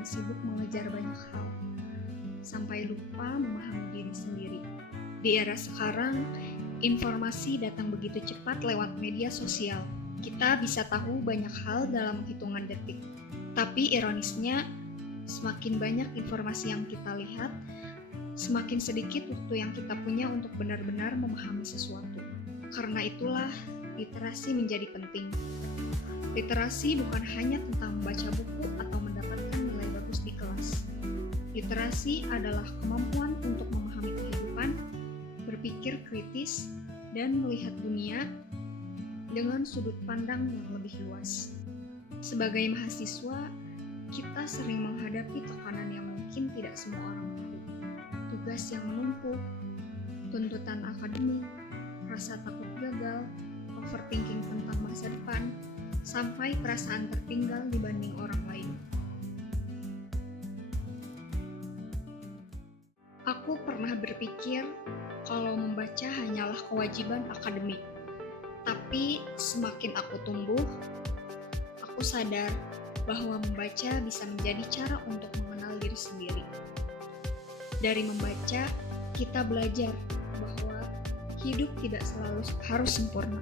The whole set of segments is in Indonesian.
sering sibuk mengejar banyak hal, sampai lupa memahami diri sendiri. Di era sekarang, informasi datang begitu cepat lewat media sosial. Kita bisa tahu banyak hal dalam hitungan detik. Tapi ironisnya, semakin banyak informasi yang kita lihat, semakin sedikit waktu yang kita punya untuk benar-benar memahami sesuatu. Karena itulah, literasi menjadi penting. Literasi bukan hanya tentang membaca buku atau mendapatkan nilai bagus di kelas. Literasi adalah kemampuan untuk memahami kehidupan, berpikir kritis, dan melihat dunia dengan sudut pandang yang lebih luas. Sebagai mahasiswa, kita sering menghadapi tekanan yang mungkin tidak semua orang mau. Tugas yang menumpuk, tuntutan akademik, rasa takut gagal, overthinking tentang masa depan, sampai perasaan tertinggal dibanding orang lain. Aku pernah berpikir kalau membaca hanyalah kewajiban akademik. Tapi semakin aku tumbuh, aku sadar bahwa membaca bisa menjadi cara untuk mengenal diri sendiri. Dari membaca, kita belajar bahwa hidup tidak selalu harus sempurna.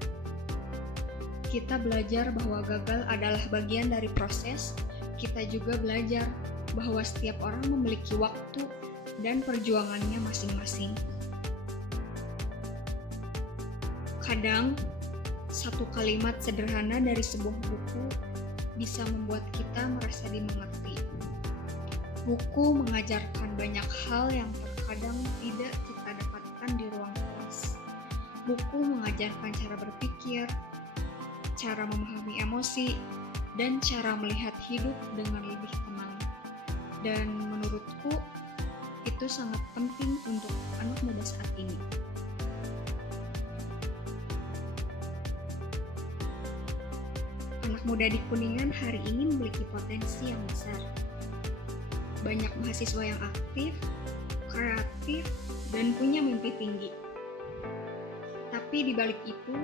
Kita belajar bahwa gagal adalah bagian dari proses. Kita juga belajar bahwa setiap orang memiliki waktu dan perjuangannya masing-masing. Kadang, satu kalimat sederhana dari sebuah buku bisa membuat kita merasa dimengerti. Buku mengajarkan banyak hal yang terkadang tidak kita dapatkan di ruang kelas. Buku mengajarkan cara berpikir, cara memahami emosi, dan cara melihat hidup dengan lebih tenang. Dan menurutku, itu sangat penting untuk anak muda saat ini. Anak muda di Kuningan hari ini memiliki potensi yang besar. Banyak mahasiswa yang aktif, kreatif, dan punya mimpi tinggi. Tapi di balik itu,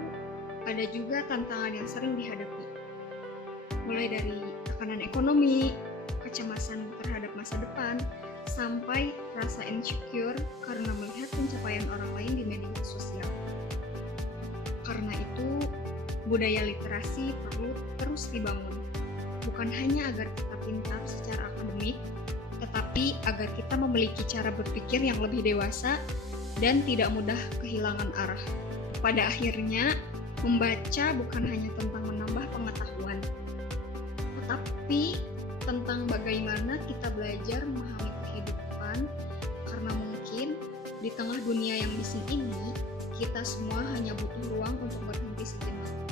ada juga tantangan yang sering dihadapi. Mulai dari tekanan ekonomi, kecemasan terhadap masa depan, sampai rasa insecure karena melihat pencapaian orang lain di media sosial. Karena itu, budaya literasi perlu terus dibangun. Bukan hanya agar kita pintar secara akademik, tetapi agar kita memiliki cara berpikir yang lebih dewasa dan tidak mudah kehilangan arah. Pada akhirnya, membaca bukan hanya tentang menambah pengetahuan, tetapi tentang bagaimana kita belajar memahami kehidupan, karena mungkin di tengah dunia yang bising ini, kita semua hanya butuh ruang untuk berhenti sejenak.